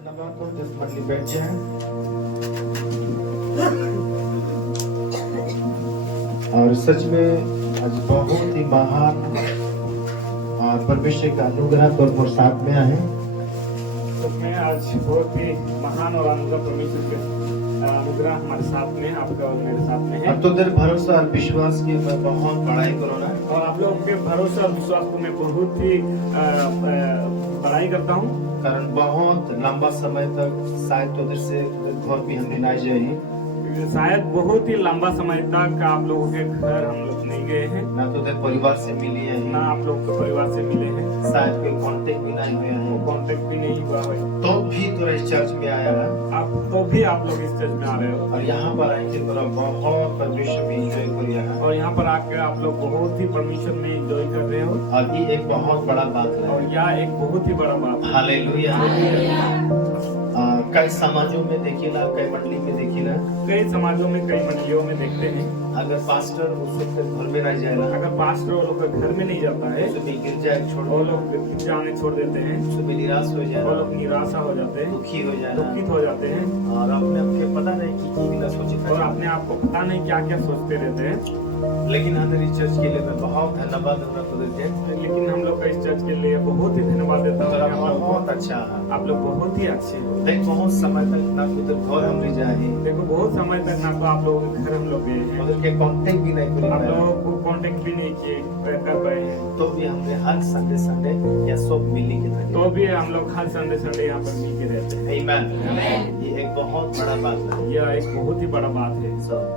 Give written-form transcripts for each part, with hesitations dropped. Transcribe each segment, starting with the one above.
धन्यवाद हो जिस मंडली बैठ जाए और सच में आज बहुत ही महान परमेश्वर का अनुग्रह और साथ में आए। सच में आज बहुत ही महान और अनुग्रह परमेश्वर के अनुग्रह हमारे साथ में, आपका और मेरे साथ में है। अब तो तेरे भरोसा और विश्वास की मैं बहुत बड़ाई करो ना, और आप लोगों के भरोसा और विश्वास को मैं बहुत ही बड़ाई करता हूँ। कारण बहुत लंबा समय तक शायद तो से घर भी हमने नहीं जाए, शायद बहुत ही लंबा समय तक आप लोगों के घर हम लोग नहीं गए हैं, ना तो तेरे परिवार से मिली है, ना आप लोगों के परिवार से मिले हैं, शायद कोई कांटेक्ट भी नहीं हुआ है, कांटेक्ट भी नहीं हुआ है। तो भी तो इस चर्च में आया है, तो भी आप लोग इस चर्च में आ रहे हो और यहाँ पर आए के तरह बहुत परमेश्वर में एंजॉय कर रहा है, और यहाँ पर आकर आप लोग बहुत ही परमेश्वर में एंजॉय कर रहे हो, और ये एक बहुत बड़ा बात है। और यह एक बहुत ही बड़ा बात है। हालेलुया। कई समाजों में देखिला, कई मंडली में देखिला, कई समाजों में, कई मंडलियों में देखते हैं, अगर पास्टर उस वक्त घर में रह जाएगा, अगर पास्टर वो लोग घर में नहीं जाता है, सुबह गिरजा छोड़ वो लोग गिरजा आने छोड़ देते हैं, सुबह निराश हो वो जाएगा, लोग निराशा हो जाते हैं, दुखी हो जाएगा, दुखित हो जाते हैं, और अपने आपके पता नहीं कि ना सोचे, और अपने आप को पता नहीं क्या क्या सोचते रहते हैं। लेकिन हमारी चर्च के लिए मैं बहुत धन्यवाद देते हैं, लेकिन हम लोग का इस चर्च के लिए बहुत ही धन्यवाद देता हूँ। आप लोग बहुत अच्छा है, आप लोग बहुत ही अच्छे हो। देख बहुत समय तक ना तो घर हम ले जाए, देखो बहुत समय तक ना तो आप लोगों के घर हम लोग गए हैं, उधर के कांटेक्ट भी नहीं कर आप पाए, लोगों को कांटेक्ट भी नहीं किए कर पाए हैं, तो भी हमने हर संडे या सब मिली के थे, तो भी हम लोग हर संडे यहाँ पर मिल के रहते हैं। आमीन। ये एक बहुत बड़ा बात है, यह एक बहुत ही बड़ा बात है।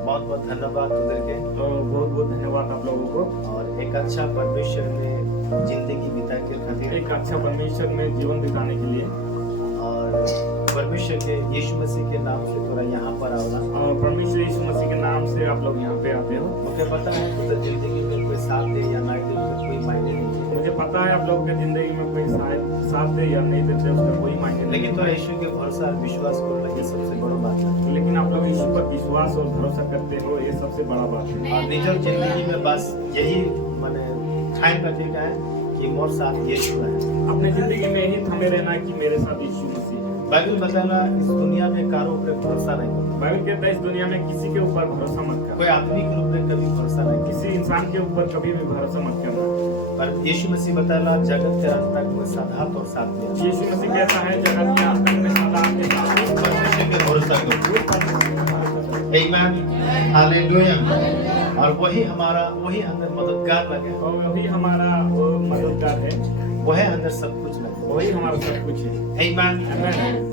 बहुत बहुत धन्यवाद उधर के, तो बहुत बहुत धन्यवाद आप लोगों को, और एक अच्छा परमेश्वर में जिंदगी बिता के खातिर, एक अच्छा परमेश्वर में जीवन बिताने के लिए, और परमेश्वर के यीशु मसीह के नाम से थोड़ा यहाँ पर आओ ना, और परमेश्वर यीशु मसीह के नाम से आप लोग यहाँ पे आते हो। मुझे पता है तो जिंदगी में कोई साथ दे या ना दे उसका कोई मायने नहीं है, मुझे पता है आप लोगों की जिंदगी में कोई साथ दे या नहीं देते उसका कोई मायने नहीं, लेकिन तो यीशु के भरोसा और विश्वास करना ये सबसे बड़ी बात है, लेकिन आप लोग यीशु पर विश्वास और भरोसा करते हो, ये सबसे बड़ा बात है। और निजर जिंदगी में बस यही मैंने ठान रखे है कि मोर साथ यीशु है, अपने जिंदगी में ही थमे रहना कि मेरे साथ यीशु मसीह है। बाइबल बताना इस दुनिया में कारों पर भरोसा नहीं करो, बाइबल कहता है इस दुनिया में किसी के ऊपर भरोसा मत करना, कोई आदमी के रूप में कभी भरोसा नहीं किसी इंसान के ऊपर कभी भी भरोसा मत करना। पर यीशु मसीह बताला जगत के रास्ता को साधा और साथ में, यीशु मसीह कहता है जगत के आत्मा में सदा आपके साथ है। परमेश्वर पे भरोसा करो, आमीन, हालेलुया। और वही अंदर मददगार लगे, और वही हमारा मददगार है, वही अंदर सब कुछ लगे, वही हमारा सब कुछ है। आमीन।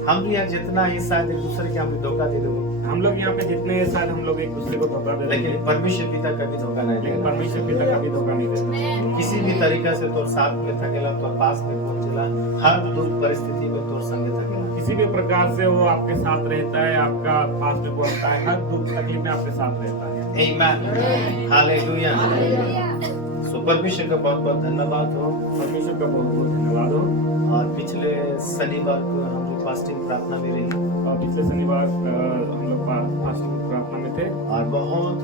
हम भी यहाँ जितना ही शायद एक दूसरे के हम धोखा दे दो, हम लोग यहाँ पे जितने हैं, शायद हम लोग एक दूसरे को धोखा दे रहे हैं, लेकिन परमेश्वर पिता कभी धोखा नहीं लेकिन देगा, परमेश्वर पिता कभी धोखा नहीं देता। किसी भी तरीका से तो साथ में थकेला, तो पास में पहुंचेला, हर दुख परिस्थिति में तो संगे थकेला, किसी भी प्रकार से वो आपके साथ रहता है, आपका पास में पहुंचता है, हर दुख तकलीफ में आपके साथ रहता है। आमीन, हालेलुया। सो परमेश्वर का बहुत बहुत धन्यवाद हो, परमेश्वर का बहुत बहुत धन्यवाद हो। और पिछले शनिवार को हम लोग फास्टिंग प्रार्थना में रही, और पिछले शनिवार हम लोग फास्टिंग प्रार्थना में थे, और बहुत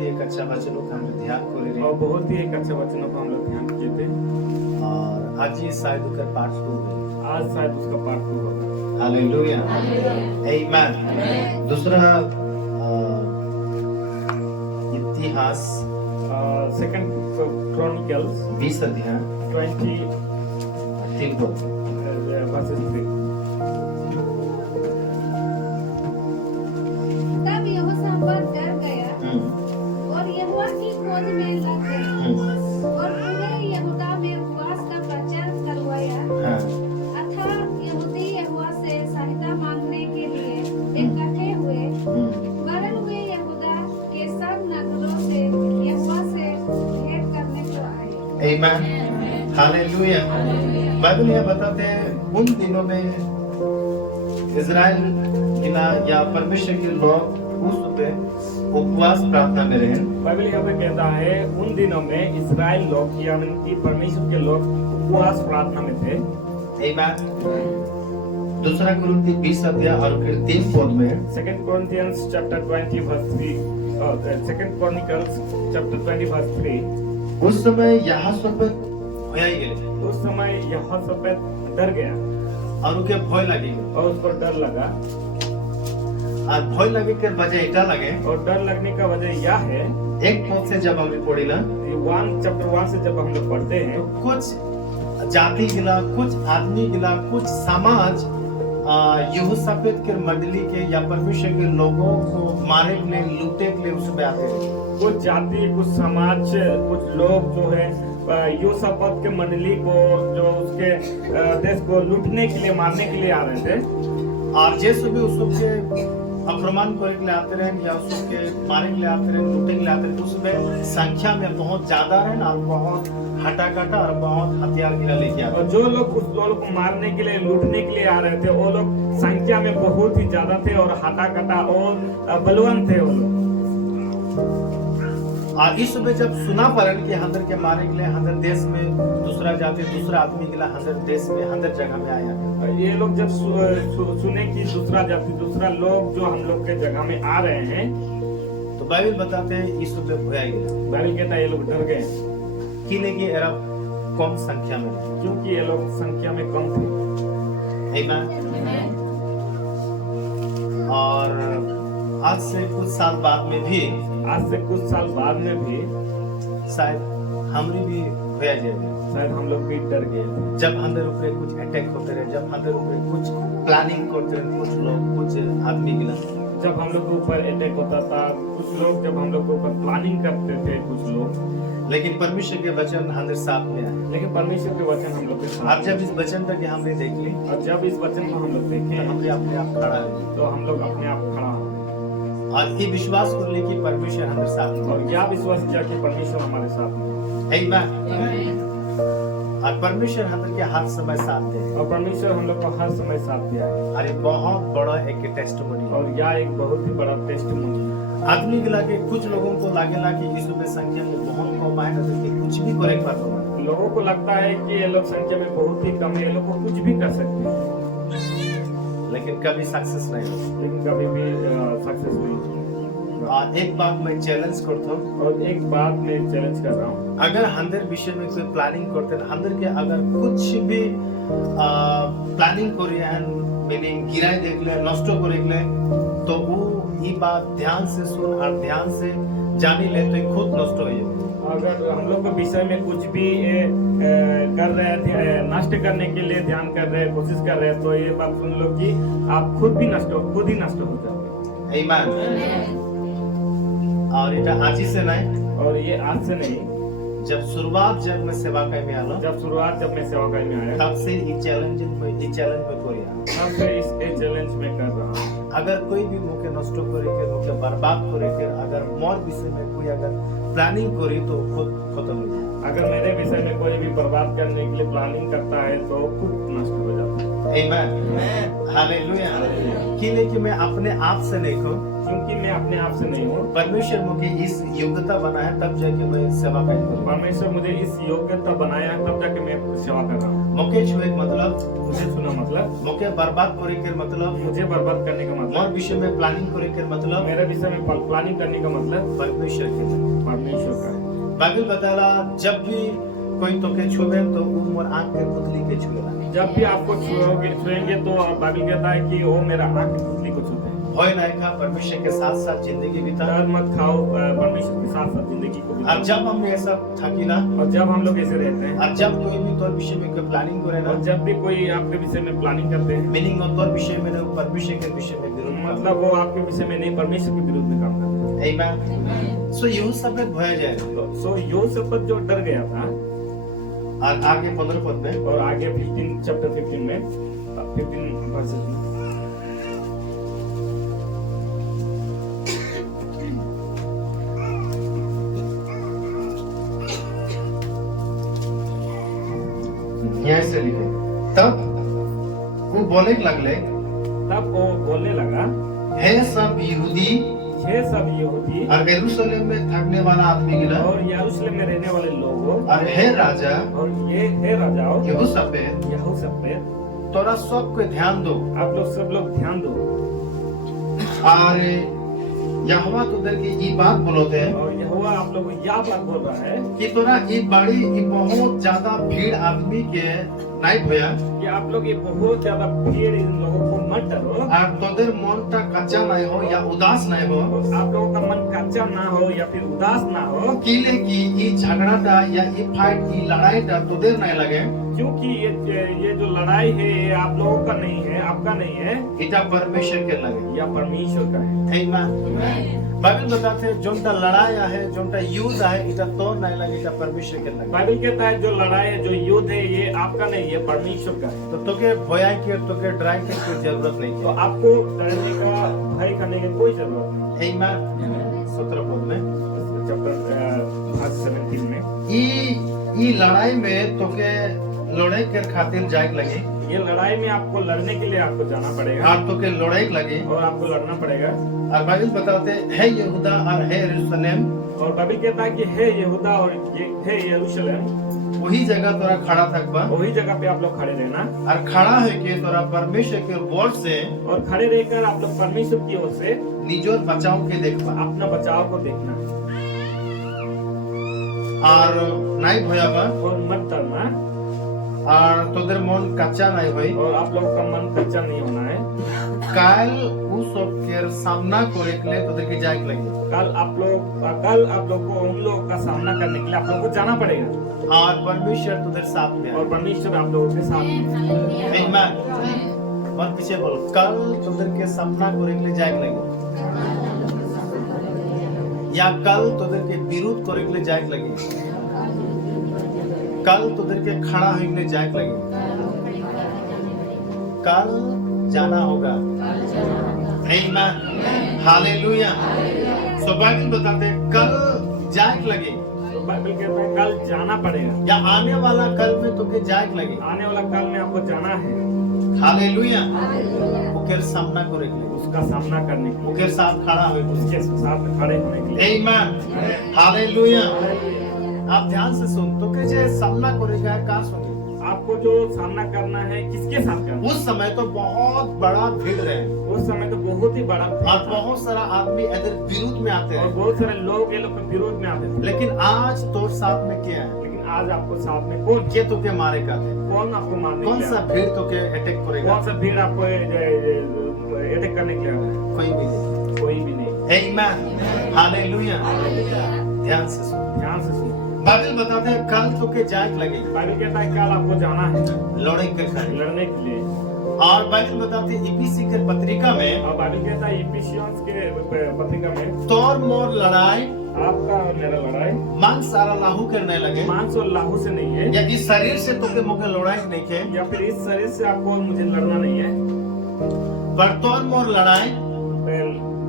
ही एक अच्छा वचनों का हम लोग ध्यान कर रहे और हैं, बहुत ही एक अच्छे वचनों को हम लोग ध्यान किए थे। और आज ये शायद उसका पार्ट 2 है, आज शायद उसका पार्ट 2 होगा। हालेलुया, आमीन। दूसरा इतिहास सेकंड क्रॉनिकल्स 20 अध्याय 20 3 पद, verses 3। तब यहोशाफात डर गया और यहोवा की खोज में लग गया और पूरे यहूदा में उपवास का प्रचार करवाया। अतः यहूदी यहोवा से सहायता मांगने के लिए इकट्ठे हुए, मरल हुए यहूदा के सब नगरों से यहोवा से भेंट करने को आए। आमीन, हालेलुया। बाइबल यह बताते हैं उन दिनों में इजराइल या परमेश्वर के लोग उस पे उपवास प्रार्थना में रहे। बाइबल यहाँ पे कहता है उन दिनों में इस्राएल लोग यानी कि परमेश्वर के लोग उपवास प्रार्थना में थे। आमीन। दूसरा कुरिन्थी 20 अध्याय और फिर 3 पद में, second Corinthians chapter 20 verse 3, second Chronicles chapter 20 verse 3। उस समय यहोशाफात होया ही गए, उस समय यहोशाफात डर गया और उनके भय लगी और उसको डर लगा। और भय लगे के वजह इटा लगे और डर लगने का वजह यह है, एक पद से जब हम पढ़ी ना चैप्टर 1 से जब हम लोग पढ़ते हैं तो कुछ जाति गिला, कुछ आदमी गिला, कुछ समाज यहोशापात के मंडली के या परमेश्वर के लोगों को मारे के लिए, लूटने के लिए उसमें आते हैं। कुछ जाति, कुछ समाज, कुछ लोग जो है यहोशापात के मंडली को, जो उसके देश को लूटने के लिए, मारने के लिए आ रहे थे। और जैसे भी उसके आक्रमण करने के लिए आते रहे या उसके मारने के लिए आते रहे, लूटने के लिए आते रहे, तो उसमें संख्या में बहुत ज्यादा रहे और बहुत हटा कटा और बहुत हथियार गिरा लेके आते। और जो लोग उस लोगों को मारने के लिए, लूटने के लिए आ रहे थे, वो लोग संख्या में बहुत ही ज्यादा थे और हटा कटा और बलवान थे वो लोग। और इस समय जब सुना पड़ल कि हंदर के मारे के लिए हंदर देश में दूसरा जाति, दूसरा आदमी के लिए हंदर देश में, हंदर जगह में आया। ये लोग जब सुने कि दूसरा जाति, दूसरा लोग जो हम लोग के जगह में आ रहे हैं, तो बाइबल बताते हैं इस समय भया गया। बाइबल कहता है ये लोग डर गए कि लेकिन एरा कम संख्या में, क्योंकि ये लोग संख्या में कम थे। आमीन। और आज से कुछ साल बाद में भी शायद हमरी भी भया जाएगा। शायद हम लोग भी डर गए थे। जब हमारे ऊपर कुछ अटैक होते रहे, जब हमारे ऊपर कुछ प्लानिंग करते रहे, कुछ लोग, कुछ आदमी गिला, जब हम लोग के ऊपर अटैक होता था, कुछ लोग जब हम लोग के ऊपर प्लानिंग करते थे, कुछ लोग, लेकिन परमेश्वर के वचन हमारे साथ में आए। लेकिन परमेश्वर के वचन हम लोग के साथ। अब जब इस वचन तक हमने देख ली, और जब इस वचन को हम लोग देखे, तो हमने अपने आप खड़ा है, तो हम लोग अपने आप खड़ा हो और ये विश्वास कर ले कि परमेश्वर हमारे साथ में। और क्या विश्वास किया कि परमेश्वर हमारे साथ में। आमीन। और परमेश्वर हम के हर समय साथ दे, और परमेश्वर हम लोग को हर समय साथ दिया है। और ये बहुत बड़ा एक टेस्टिमनी। और यह एक बहुत ही बड़ा टेस्टिमनी। आदमी के लागे कुछ लोगों को लागेला कि इस में संख्या में बहुत कम है, तो कुछ भी करे पाता है। लोगों को लगता है कि ये लोग संख्या में बहुत ही कम है, ये लोग को कुछ भी कर सकते हैं, लेकिन कभी सक्सेस नहीं होता। लेकिन कभी भी सक्सेस नहीं। और एक बात मैं चैलेंज करता हूँ, और एक बात मैं चैलेंज कर रहा हूँ, अगर हंदर विषय में कोई प्लानिंग करते हैं, हंदर के अगर कुछ भी प्लानिंग कर रहे हैं, मीनिंग गिराए देख ले, नष्ट कर ले, तो वो ये बात ध्यान से सुन और ध्यान से जानी ले, तो ये खुद नष्ट हो जाए। अगर हम लोग के विषय में कुछ भी कर रहे हैं, नष्ट करने के लिए ध्यान कर रहे हैं, कोशिश कर रहे हैं, तो ये बात सुन लो कि आप खुद ही नष्ट हो जाओगे। आमीन। और ये आज ही से नहीं, और ये आज से नहीं, जब शुरुआत जब मैं सेवा कर में आया, जब मैं सेवा करने में आया, तब से ये चैलेंज में कोई तब से इस चैलेंज में कर रहा हूँ। अगर कोई भी मुझे नष्ट करे के, मुझे बर्बाद करे के, अगर मोर विषय में कोई अगर प्लानिंग करी तो खुद खत्म हो जाए। अगर मेरे विषय में कोई भी बर्बाद करने के लिए प्लानिंग करता है तो खुद नष्ट हो जाता है। आमीन। हालेलुया। कि लेकिन मैं अपने आप से नहीं हूँ, क्योंकि मैं अपने आप से नहीं हूँ, परमेश्वर मुझे इस योग्यता बनाया तब जाके मैं सेवा कर रहा हूँ। परमेश्वर मुझे इस योग्यता बनाया है तब जाके मैं सेवा कर रहा हूँ। मौके छुए मतलब, मुझे सुना मतलब, मौके बर्बाद करे के मतलब, मुझे बर्बाद करने का मतलब, मोर विषय में प्लानिंग करे के मतलब, मेरे विषय में प्लानिंग करने का मतलब परमेश्वर के परमेश्वर का। बाइबल बताला जब भी कोई तोके छुए तो वो मोर आंख के पुतली के छुएला। जब भी आपको छुएंगे तो बाइबल कहता है कि वो मेरा आंख की पुतली को छूते हैं। भय नहीं खा, परमेश्वर के साथ साथ जिंदगी बिता। डर मत खाओ, परमेश्वर के साथ साथ जिंदगी को बिताओ। और जब हम ऐसा थकीला, और जब हम लोग ऐसे रहते हैं, और जब कोई भी तौर विषय में कोई प्लानिंग करे ना, और जब भी कोई आपके विषय में प्लानिंग करते हैं, मीनिंग और तौर विषय में ना, परमेश्वर के विषय में विरोध मतलब वो आपके विषय में नहीं, परमेश्वर के विरुद्ध में काम करते हैं। आमीन। सो यहोशापात भय जाएगा। सो यहोशापात जो डर गया था, और आगे 15 पद में, और आगे 15 चैप्टर 15 में 15 वर्सेस में, यहाँ से लिखे, तब वो बोले लगले, तब वो बोलने लगा, हे सब यहूदी, ये सब यहूदी और यरूशलेम में थकने वाला आदमी गिला, और यरूशलेम में रहने वाले लोगों, और हे राजा, और ये हे राजाओं, यहोशापात, तोरा सब को ध्यान दो, आप लोग सब लोग ध्यान दो, और यहोवा तुझे की ये बात बोलोते हैं, और यहोवा आप लोगों को यह बात बोल रहा है कि तोरा ई बड़ी ई बहुत ज्यादा भीड़ आदमी के नहीं भया कि आप लोग ये बहुत ज्यादा भीड़ इन लोगों को मत डरो, और तोदेर मनटा कच्चा नहीं हो या उदास नहीं हो, आप लोगों का मन कच्चा ना हो या फिर उदास ना हो, किले की ई झगड़ाटा या ई फाइट ई लड़ाईटा तोदेर नहीं लगे, क्योंकि ये जो लड़ाई है ये आप लोगों का नहीं है, आपका नहीं है, इटा परमेश्वर के लगे। या परमेश्वर का है। आमीन। बाइबल बताते हैं जोनटा लड़ाई है जोनटा युद्ध है इटा तोर नहीं लगे, इटा परमेश्वर के लगे। बाइबल कहता है जो लड़ाई है जो युद्ध है ये आपका नहीं है, परमेश्वर का है। तो तोके भया के तोके डराई के कोई जरूरत नहीं तो है। आपको डरने का भय करने की कोई जरूरत नहीं। आमीन। 17 पद में चैप्टर 17 में ई लड़ाई में तोके लड़ाई के खातिर जाए लगे, ये लड़ाई में आपको लड़ने के लिए आपको जाना पड़ेगा और तोके लड़ाई लगे, और आपको लड़ना पड़ेगा। और बाइबल बताते है यहूदा और है यरूशलेम, और बाइबल कहता है कि है यहूदा और ये है यरूशलेम, वही जगह तोरा खड़ा थकबा, वही जगह पे आप लोग खड़े रहना, और खड़ा है के तोरा परमेश्वर के वर्ड से और खड़े रहकर आप लोग परमेश्वर की ओर से निजोर बचाव के देखबा, अपना बचाव को देखना है और नहीं भयाबा, और मत डरना, और तोदेर मन कच्चा नहीं होई, और आप लोग का मन कच्चा नहीं होना है। काल उ सब के सामना करे के लिए तोदेर के जाए लगे, कल आप लोग को उन लोगों का सामना करने के लिए आप लोगों को जाना पड़ेगा, और परमेश्वर तोदेर साथ में और परमेश्वर आप लोगों के साथ है। आमीन। और पीछे बोल, कल तोदेर के सामना करे के लिए जाए लगे, या कल तोदेर के विरोध करे के लिए जाए लगे, कल तोदेर के खड़ा होने के लिए जाए लगे, कल जाना होगा। आमीन। हालेलुया। सो बाइबल बताते हैं कल जाए लगे, तो बाइबल कहता है कल जाना पड़ेगा, या आने वाला कल में तुके जाए लगे। आने वाला कल में आपको जाना है, हालेलुया। ओकर सामना करे के लिए, उसका सामना करने के लिए, ओकर साथ खड़ा होए के उसके साथ खड़े होने के लिए। लिए। आमीन। हालेलुया। आप ध्यान से सुन, तो के जे सामना करेगा का सुने, आपको जो सामना करना है किसके साथ करना है? उस समय तो बहुत बड़ा भीड़ रहे, उस समय तो बहुत ही बड़ा भीड़ और था, बहुत सारा आदमी इधर विरोध में आते और हैं, बहुत सारे लोग ये लोग के विरोध में आते थे। लेकिन आज तो साथ में क्या है, लेकिन आज आपको साथ में कौन के तो के मारे का थे, कौन आपको मारने कौन के लिए सा आ रहा भीड़ तो के अटैक है? करेगा, कौन सा भीड़ आपको अटैक करने के लिए आ रहा है? कोई भी नहीं। कोई भी नहीं। आमीन। हालेलुया। ध्यान से सुन, ध्यान से सुनो। बाइबल बताते हैं कल तो के जाए लगे, बाइबल कहता है कल आपको जाना है लड़ाई के खातिर। लड़ने के लिए, और बाइबल बताते हैं इफिसी के पत्रिका में और बाइबल कहता है इफिसियंस के पत्रिका में तोर मोर लड़ाई आपका और मेरा लड़ाई मांस सारा लाहू करने लगे, मांस और लाहू से नहीं है, या इस शरीर से तो के मुके लड़ाई नहीं के, या फिर इस शरीर से आपको और मुझे लड़ना नहीं है, पर तोर मोर लड़ाई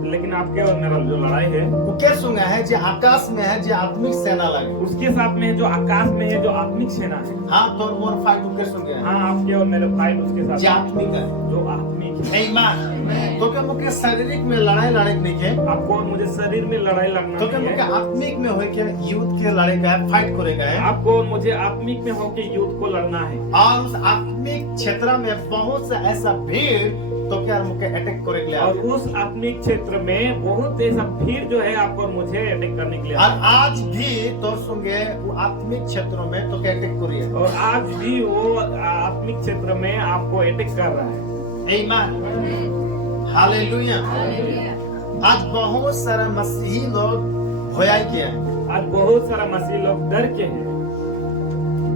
लेकिन आपके और मेरा जो लड़ाई है वो क्या सुना है जो आकाश में है, जो आत्मिक सेना लगे। उसके साथ में है जो आकाश में है, जो आत्मिक सेना है। हाँ, तोर मोर फाइट के सुन गया है, हाँ, आपके और मेरे फाइट उसके साथ जो आत्मिक है। जो आत्मिक है। आमीन। तो के मुके शारीरिक में लड़ाई लड़े नहीं के, आपको और मुझे शरीर में लड़ाई लड़ना तो के नहीं मुके है, आत्मिक में होए के युद्ध के लड़े का है, फाइट करेगा है। आपको और मुझे आत्मिक में होकर युद्ध को लड़ना है। और उस आत्मिक क्षेत्र में बहुत सा ऐसा भीड़ तो क्या मुके अटैक करे के लिए और आते हैं। उस आत्मिक क्षेत्र में बहुत ऐसा भीड़ जो है आपको और मुझे अटैक करने के लिए और आता है। आज भी तोर संगे वो आत्मिक क्षेत्रों में तो क्या अटैक करिए। और आज भी वो आत्मिक क्षेत्र में आपको अटैक कर रहा है। आमीन। हालेलुया। आज बहुत सारा मसीही लोग भय के हैं, आज बहुत सारा मसीह लोग डर के हैं,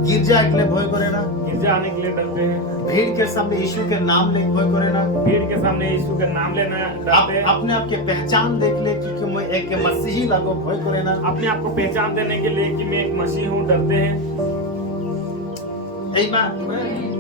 गिरजा के लिए भय करे ना, गिरजा आने के लिए डरते हैं, भीड़ के सामने यीशु के नाम ले भय करे ना, भीड़ के सामने यीशु का नाम लेना डरते हैं, अपने आप के पहचान देख ले कि मैं एक मसीही लगो भय करे ना। अपने आप को पहचान देने के लिए कि मैं एक मसीह हूँ डरते हैं। आमीन।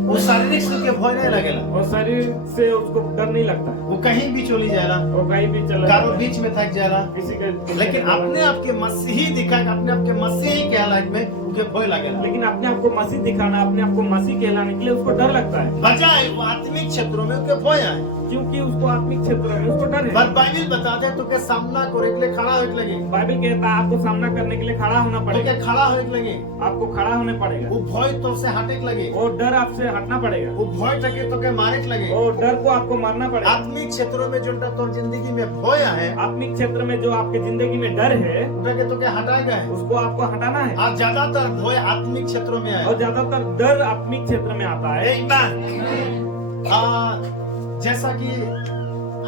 वो शारीरिक सुख के भय नहीं लगेला, और शरीर से उसको डर नहीं लगता है, वो कहीं भी चली जाएला, वो कहीं भी चला कारो जाता है, बीच में थक जाएला, किसी के लेकिन अपने आप के मसीही दिखा के अपने आप के मसीही के हालत में उनके भय लगेला। लेकिन अपने आप को मसीह दिखाना, अपने आप को मसीह कहलाने के लिए उसको डर लगता है, बजाय वो आत्मिक क्षेत्रों में उनके भय आए। क्योंकि उसको आत्मिक क्षेत्र में उसको डर है। पर बाइबल बताते हैं तो के सामना करे के लिए खड़ा होने लगे, बाइबल कहता है आपको सामना करने के लिए खड़ा होना तो पड़ेगा, के खड़ा होने लगे, आपको खड़ा होने पड़ेगा, वो भय तो से हटे लगे, और डर आपसे हटना पड़ेगा। वो ভয়টাকে তোকে মারে লাগে वो डर को आपको मारना पड़ेगा। आत्मिक क्षेत्रों में जोटा तोर जिंदगी में ভয় है आत्मिक क्षेत्र में जो आपके जिंदगी में डर है ওটাকে তোকে हटाएगा है उसको आपको हटाना है। आज ज्यादातर भय आत्मिक क्षेत्रों में है और ज्यादातर डर आत्मिक क्षेत्र में आता है। जैसा कि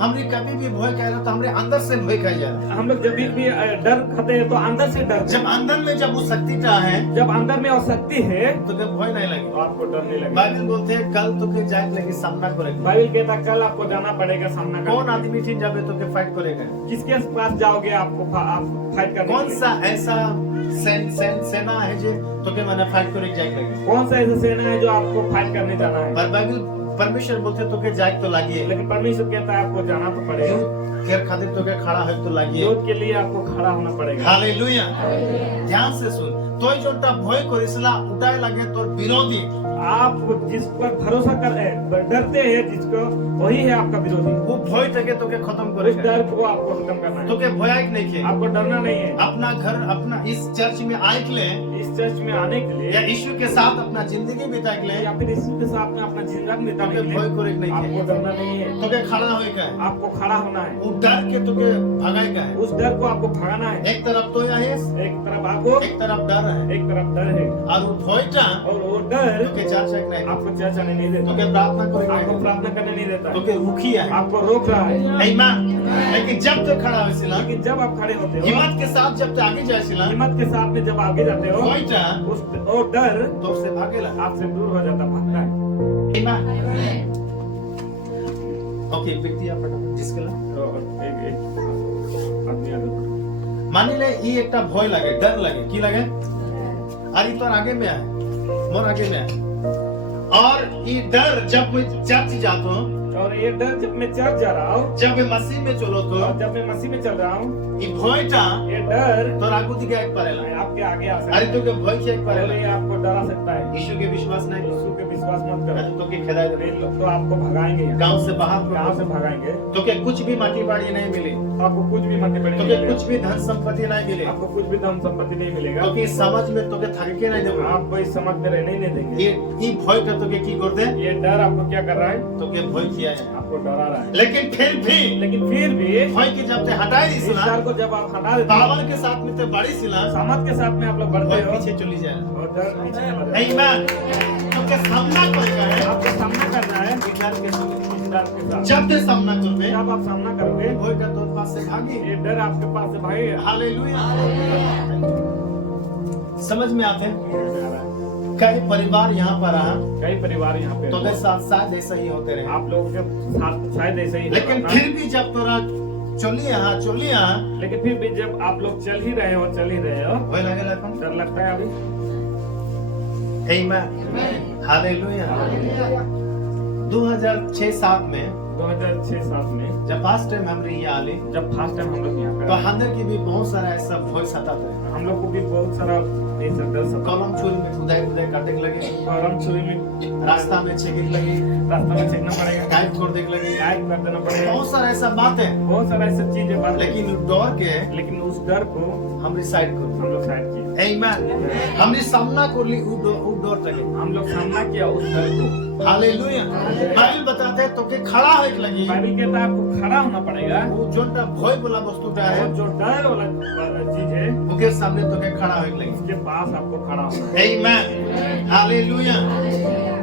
हमने कभी भी भय कह रहा तो हमरे अंदर से भय कह जा रहा हम लोग जब भी डर खाते हैं तो अंदर से डर। जब अंदर में जब वो शक्तिटा है जब अंदर में और शक्ति है तो क्या भय नहीं लगे तो आपको डर नहीं लगेगा। बाइबल बोलते हैं कल तो के जाए लगे सामना करेगा बाइबल कहता है कल आपको जाना पड़ेगा सामना करने। कौन आदमी थी जब तो के फाइट करेगा किसके पास जाओगे आपको आप फाइट करने कौन के लिए? सा ऐसा सेना है जो तो के मैंने फाइट करे जाए लगे कौन सा ऐसा सेना है जो आपको फाइट करने जाना है? पर बाइबल परमेश्वर बोलते तो के जाए तो लागिए लेकिन परमेश्वर कहता है आपको जाना तो पड़ेगा। केर खातिर तो के खड़ा है तो लागिए युद्ध के लिए आपको खड़ा होना पड़ेगा। हालेलुया ध्यान से सुन तो जोटा भय करिसला उठाए लगे तोर विरोधी आप जिस पर भरोसा कर डरते हैं जिसको वही है आपका विरोधी। वो भय तके तो के खत्म उस करेगा डर को आपको खत्म करना तो है। के भय नहीं है आपको डरना नहीं है। अपना घर अपना इस चर्च में आए के लिए इस चर्च में आने के या लिए यीशु के साथ अपना जिंदगी बिता के लिए या फिर यीशु के साथ में अपना जिंदगी बिताने तो के के भय लिए करे नहीं आपको है डरना नहीं है। तो के खड़ा होएगा है आपको खड़ा होना है। वो डर के तो के भगाएगा है उस डर को आपको भगाना है। एक तरफ तो है एक तरफ आपको एक तरफ डर है एक तरफ डर है और वो भयटा और वो डर तो के चर्च एक नहीं आपको चर्च आने नहीं तो देता। के प्रार्थना आपको करेगा प्रार्थना करने नहीं देता तो के रुकिया है आपको रोक रहा है। आमीन लेकिन जब तक खड़ा होइसिला लेकिन जब आप खड़े होते हो हिम्मत के साथ जब तक आगे जाइसिला हिम्मत के साथ में जब आगे जाते हो भयटा उस वो डर तो से भागेला आपसे दूर हो जाता भागता है। आमीन ओके व्यक्ति आप जिसके ला तो एक आदमी आगे मानी ले ई एकटा भय लगे डर लगे की लगे अरे तो आगे में है मोर आगे में है और ये डर जब मैं चर्च जाता हूँ और ये डर जब मैं चर्च जा रहा हूँ जब मैं मसीह में चलो तो और जब मैं मसीह में चल रहा हूँ ये भयटा ये डर तो आगू दिखे एक परेला आपके आगे आ सकता अरे है तो के भय के एक और परेला ये आपको डरा सकता है। यीशु के विश्वास नहीं यीशु के विश्वास मत करो करो तो के खेदाई दे ये लोग तो आपको भगाएंगे यहाँ। गांव से बाहर गाँव से भगाएंगे तो के कुछ भी माटी बाड़ी नहीं मिली आपको कुछ भी मत तो के कुछ भी धन संपत्ति नहीं मिले आपको कुछ भी धन संपत्ति नहीं मिलेगा। तो के समझ में तो के थक के नहीं देबो आपको इस समझ में रहने ही नहीं देंगे। ये भय का तो के की करते ये डर आपको क्या कर रहा है? तो के भय किया है आपको डरा रहा है। लेकिन फिर भी भय के जब ते हटाई इस दिसला डर को जब आप हटा देते हो पावर के साथ में ते बड़ी सिला सामर्थ के साथ में आप लोग बढ़ते भय हो पीछे चली जाए और डर पीछे चला जाता है। आमीन तो के सामना करेगा है आपको सामना करना है विचार के साथ इस डर के साथ। जब ते सामना करबे जब आप सामना करोगे भय का तो पास से भागी ये डर आपके पास से भागेगा। हालेलुया समझ में आते हैं कई परिवार यहाँ पर रहा कई परिवार यहाँ पे तो के साथ साथ ऐसा ही होते रहे आप लोगों के साथ शायद ऐसे ही लेकिन होगा। फिर भी जब तोरा चोली यहाँ लेकिन फिर भी जब आप लोग चल ही रहे हो भय लगे अपन डर लगता है अभी। आमीन हालेलुया 2006-7 में 2006-7 में जब फर्स्ट टाइम हम यहाँ आले जब फर्स्ट टाइम हम लोग यहाँ तो पे अंदर की भी बहुत सारा ऐसा भय सताता है हम लोग को भी बहुत सारा ऐसा डर सब कलम छुरी में खुदाई काटे लगे गरम छुरी में रास्ता में चेकिंग लगी रास्ता में चेकना पड़ेगा गाइड कर देख लगे गाइड कर देना पड़ेगा। बहुत सारा ऐसा बात है बहुत सारा ऐसा चीज है बात लेकिन डर के लेकिन उस डर को हम डिसाइड कर हम लोग साइड किए। आमीन हमने सामना कर ली उ डर तक हम लोग सामना किया उस डर को। हालेलुया बाइबल बताते हैं तो के खड़ा होके लगी बाइबल कहता है आपको खड़ा होना पड़ेगा। वो जोटा भय वाला वस्तुटा है और जो डर वाला चीज है उसके सामने तो के खड़ा होके लगी उसके पास आपको खड़ा होना है। आमीन हालेलुया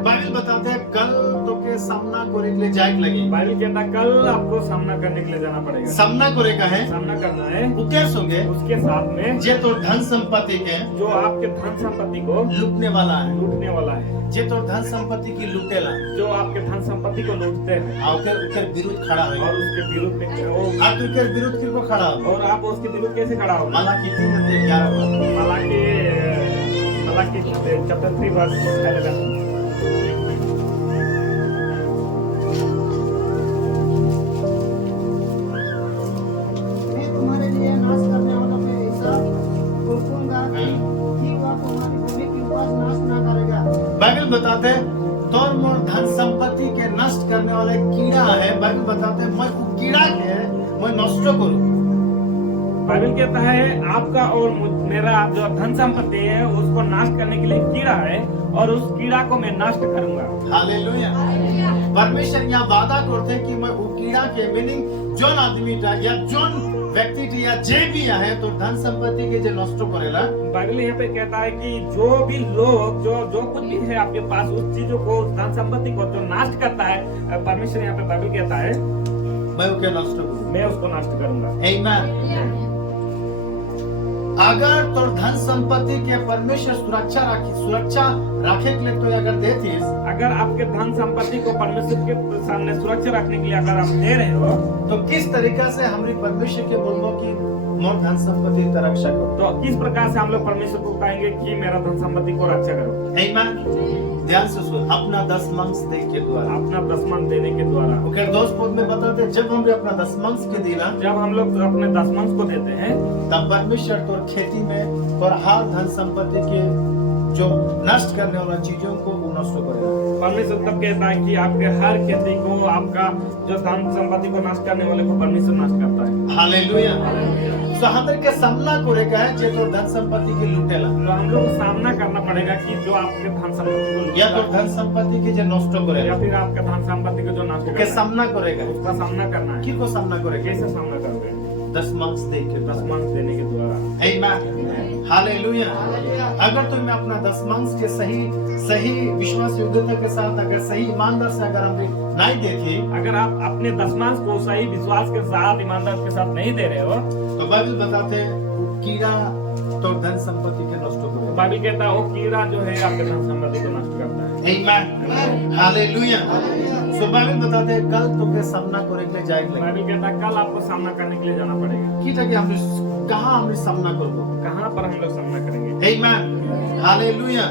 बाइबल बताते हैं कल तो के सामना करे के लिए जाए लगी बाइबल कहता है कल आपको सामना करने के लिए जाना पड़ेगा। सामना करे का है सामना करना है उके संगे उसके साथ में जे तो धन संपत्ति के जो आपके धन संपत्ति को लूटने वाला है लूटने वाला है जे तो धन संपत्ति की लूटेला जो आपके धन संपत्ति को लूटते हैं आ ओकर विरुद्ध खड़ा है और उसके विरुद्ध में वो आप तो के विरुद्ध किसको खड़ा हो और आप उसके विरुद्ध कैसे खड़ा होगा? मलाकी 3:11 हालांकि चैप्टर 3 वर्स 11 मैं तुम्हारे लिए नाश करने वाला मैं ऐसा रोकूंगा कि वह तुम्हारी भूमि की उपज नाश ना करेगा। बाइबल बताते हैं तोर मोर धन संपत्ति के नष्ट करने वाला एक कीड़ा है बाइबल बताते हैं मैं वो कीड़ा के मैं नष्ट करूं बाइबल कहता है आपका और मेरा जो धन संपत्ति है उसको नाश करने के लिए कीड़ा है और उस कीड़ा को मैं नष्ट करूंगा। हालेलुया। परमेश्वर यहाँ वादा करते हैं कि मैं वो कीड़ा के मीनिंग जोन आदमी था या जोन व्यक्ति थी या जे भी है तो धन संपत्ति के जो नष्ट करेला। बाइबल यहाँ पे कहता है कि जो भी लोग जो कुछ भी है आपके पास उस चीजों को धन संपत्ति को जो नष्ट करता है, परमेश्वर यहाँ पे बाइबल कहता है मैं उसे नष्ट करूंगा, मैं उसको नष्ट करूंगा। आमीन। अगर तो धन संपत्ति के परमेश्वर सुरक्षा रखे के लिए तो अगर देतीस, अगर आपके धन संपत्ति को परमेश्वर के सामने सुरक्षा रखने के लिए अगर आप दे रहे हो तो किस तरीका से हमारी परमेश्वर के बोलबो कि मोर धन संपत्ति की रक्षा करो, तो किस प्रकार से हम लोग परमेश्वर को कहेंगे कि मेरा धन संपत्ति को रक्षा करो। आमीन। ध्यान से सुन, अपना दशमांश दे के द्वारा, अपना दशमांश देने के द्वारा। ओके, दोस्त पद में बताते जब हम अपना दशमांश के दिला, जब हम लोग अपने दशमांश को देते हैं तब परमेश्वर तो खेती में और हर धन संपत्ति के जो नष्ट करने वाला चीजों को वो नष्ट करेगा। परमेश्वर तब कहता है कि आपके हर खेती को, आपका जो धन संपत्ति को नष्ट करने वाले को परमेश्वर नष्ट करता है। हालेलुया। तो हम के सामना करेगा है जे तो धन संपत्ति के लूटेला, तो हम लोग को सामना करना पड़ेगा कि जो आपके धन संपत्ति को या तो धन संपत्ति के जो नष्ट या करेगा फिर आपके धन संपत्ति को जो नष्ट के करना सामना करेगा। है, उसका सामना करना है। की को सामना करेगा? कैसे सामना करते हैं? दशमांश दे के, दशमांश देने के द्वारा। आमीन। हालेलुया। अगर तुम अपना दशमांश के सही विश्वास योग्यता के साथ अगर सही ईमानदार से अगर हम नहीं देती, अगर आप अपने दशमांश को सही विश्वास के साथ, ईमानदार के साथ नहीं दे रहे हो तो बाइबल बताते हैं कीड़ा तो धन संपत्ति के नष्ट करेगा। बाइबल कहता है वो कीड़ा जो है आपके धन संपत्ति को नष्ट करता है। आमीन। हालेलुया। सो बाइबल बताते हैं कल तो के सामना करे के लिए जाएगा। बाइबल कहता है कल आपको सामना करने के लिए जाना पड़ेगा। की ताकि हम कहाँ हम सामना करबो, कहाँ पर हम लोग सामना करेंगे? आमीन। हालेलुया।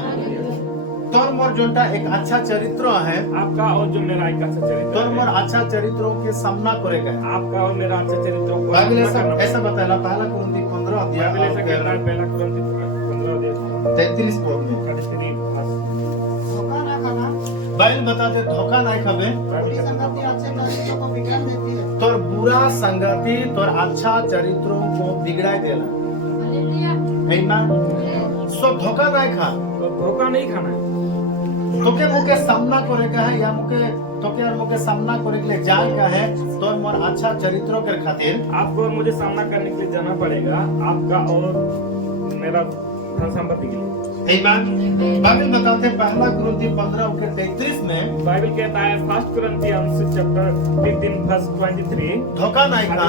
तोर मोर जोंटा एक अच्छा चरित्र है, आपका और जो मेरा एक अच्छा चरित्र तोर मोर है, अच्छा चरित्रों के सामना करेगा। आपका और मेरा अच्छा चरित्रों को बाइबल सामना करना ऐसा बताया पहला कुरिन्थी 15 बाइबल ऐसा कहता है अध्याय पहला कुरिन्थी 15 33 पद में। 33 धोखा ना खाना, बाइबल बताते धोखा नहीं खाबे, बुरी संगति अच्छे चरित्रों को बिगाड़ देती है। तोर बुरा संगति तोर अच्छा चरित्रों को बिगड़ा देला। आमीन। सो धोखा नहीं खा, तो धोखा नहीं खाना है। तोके मुके सामना करेगा है या मुके सामना करे के लिए जाएगा है तो मोर अच्छा चरित्रों के खातिर आपको और मुझे सामना करने के लिए जाना पड़ेगा, आपका और मेरा धन संपत्ति के लिए। आमीन। बाइबल बताते हैं पहला कुरिन्थी 15 के 33 में बाइबल कहता है फर्स्ट कुरिन्थियंस चैप्टर 15 वर्स 23 धोखा नहीं खा,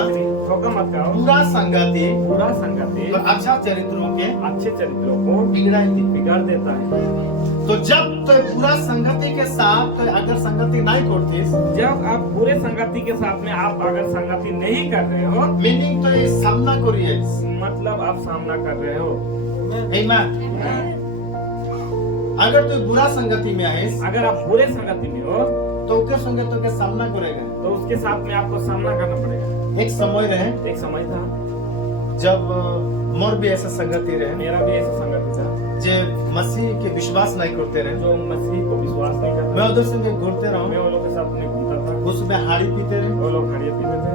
धोखा मत खाओ, बुरा संगति बुरा संगति और अच्छा चरित्रों के अच्छे चरित्रों को बिगड़ाई। बिगाड़ देता है। तो जब तो बुरा संगति के साथ तो अगर संगति नहीं करतीस, जब आप बुरे संगति के साथ में आप अगर संगति नहीं कर रहे हो, मीनिंग तो ये सामना करिए, मतलब आप सामना कर रहे हो। आमीन। अगर तू बुरा संगति में आइस अगर आप बुरे संगति में हो तो उसके संगे तो के सामना करेगा। तो उसके साथ में आपको सामना करना पड़ेगा। एक समय रहे एक समय था जब मोर भी ऐसा संगति रहे, मेरा भी ऐसा संगति था जे मसीह के विश्वास नहीं करते रहे, जो मसीह को विश्वास नहीं मैं करता। उधर संगे घूरते रहा, मैं वो लोग के साथ में घूमता था, उसमें हाड़ी पीते रहे, वो लोग खड़िया पीते थे,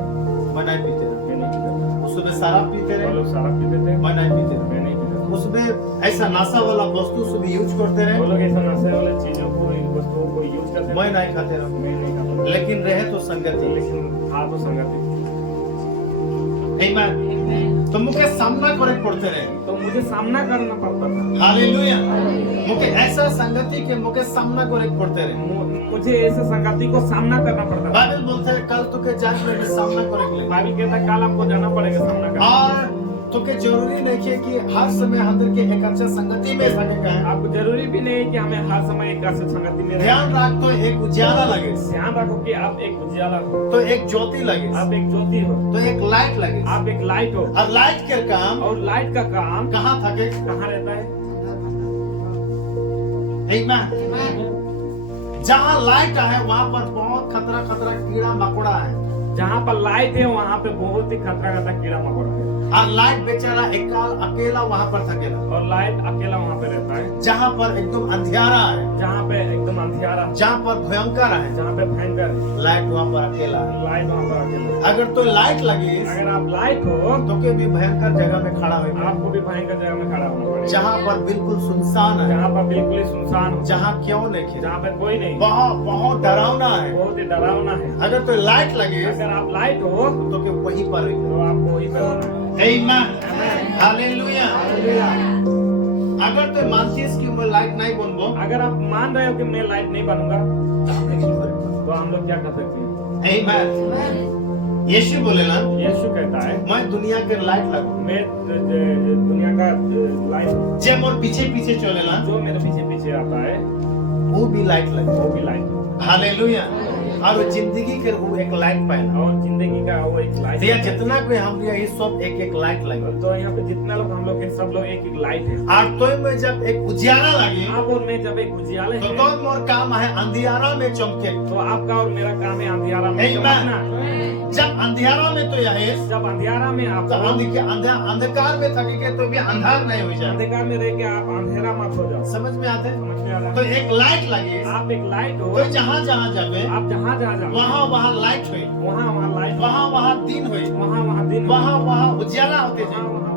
मैं नहीं पीते रहे, मैं नहीं पीता था। उसमें शराब पीते वो रहे, लोग शराब पीते थे, मैं नहीं पीते रहे, मैं नहीं पीता था। उसमें ऐसा नशा वाला वस्तु सब यूज करते वो रहे, लोग ऐसा नशे वाले चीजों को, वस्तुओं को यूज करते थे, मैं नहीं खाते रहा, मैं नहीं खाता था। लेकिन रहे तो संगति। लेकिन था तो संगति। आमीन। तो मुझे सामना करे पड़ते रहे, तो मुझे सामना करना पड़ता था। हालेलुया। मुझे ऐसा संगति के मुझे सामना करे पड़ते रहे। मुझे ऐसे संगति को सामना करना पड़ता था। बाइबल बोलते हैं कल तो के जांच में भी सामना करेंगे, बाइबल कहता है कल आपको जाना पड़ेगा सामना करने। और तो के जरूरी नहीं है कि हर समय अंदर के एक अच्छा संगति में सके है। आपको जरूरी भी नहीं है कि हमें हर समय एक ऐसे संगति में ध्यान रख तो एक उजाला लगे, ध्यान रखो कि आप एक उजाला हो, तो एक ज्योति लगे, आप एक ज्योति हो, तो एक लाइट लगे, आप एक लाइट हो। और लाइट के काम और लाइट का काम कहाँ थके? कहाँ रहता है? आमीन। जहाँ लाइट है वहाँ पर बहुत खतरा कीड़ा मकोड़ा है। जहाँ पर लाइट है वहाँ पे बहुत ही खतरा खतरा कीड़ा मकोड़ा है और लाइट बेचारा अकेला वहां पर थकेला, और लाइट अकेला वहाँ पे रहता है, जहाँ पर एकदम अंधियारा है, जहाँ पे एकदम अंधियारा, जहाँ पर भयंकर है, जहाँ पे भयंकर है, लाइट वहाँ पर अकेला है। लाइट वहाँ पर अकेला है। अगर तो लाइट लगे अगर आप लाइट हो तो के भी भयंकर जगह में खड़ा हो, आपको भी भयंकर जगह में खड़ा होना पड़ेगा, जहाँ पर बिल्कुल सुनसान है, जहाँ पर बिल्कुल ही सुनसान हो, जहाँ क्यों नहीं, जहाँ पे कोई नहीं, बहुत बहुत डरावना है। बहुत ही डरावना है। अगर तो लाइट लगे अगर आप लाइट हो तो के वहीं पर रहिए। तो आपको वही पे होना है। आमीन, हालेलुया। अगर तो मानतीस कि मैं लाइट नहीं बनबो, अगर आप मान रहे हो कि मैं लाइट नहीं बनूंगा तो हम लोग क्या कर सकते हैं? आमीन। यीशु बोलेला, यीशु कहता है मैं दुनिया के लाइट लगू, मैं दुनिया का लाइट, जे मोर पीछे पीछे चलेला जो मेरे पीछे पीछे आता है वो भी लाइट लगे। वो भी लाइट, हालेलुया। और वो जिंदगी के वो एक लाइट पाएला। और जिंदगी का वो एक लाइट तो यहाँ जितना कोई हम ये सब एक एक लाइट लगे। तो यहाँ पे जितना लोग हम लोग हैं सब लोग एक एक लाइट है। और तो में जब एक उजियारा लगे आप और मैं जब एक उजियाले तो हैं तो मोर काम है अंधियारा में चमके। तो आपका और मेरा काम है अंधियारा में Amen. चमकना। जब अंधियारा में तो यह है, जब अंधियारा में आप तो अंधकार में थकेंगे तो भी अंधार नहीं हो जाए। अंधकार में रह के आप अंधेरा मत हो जाओ। समझ में आते? समझ में आ रहा तो है? एक लाइट लगे आप एक लाइट हो, तो जहाँ जहाँ जावे आप जहाँ जहाँ जाओ वहाँ वहाँ लाइट हुई, वहाँ वहाँ लाइट, वहाँ वहाँ दिन हुई, वहाँ वहाँ दिन, वहाँ वहाँ उजियारा होते वहाँ थे। वहाँ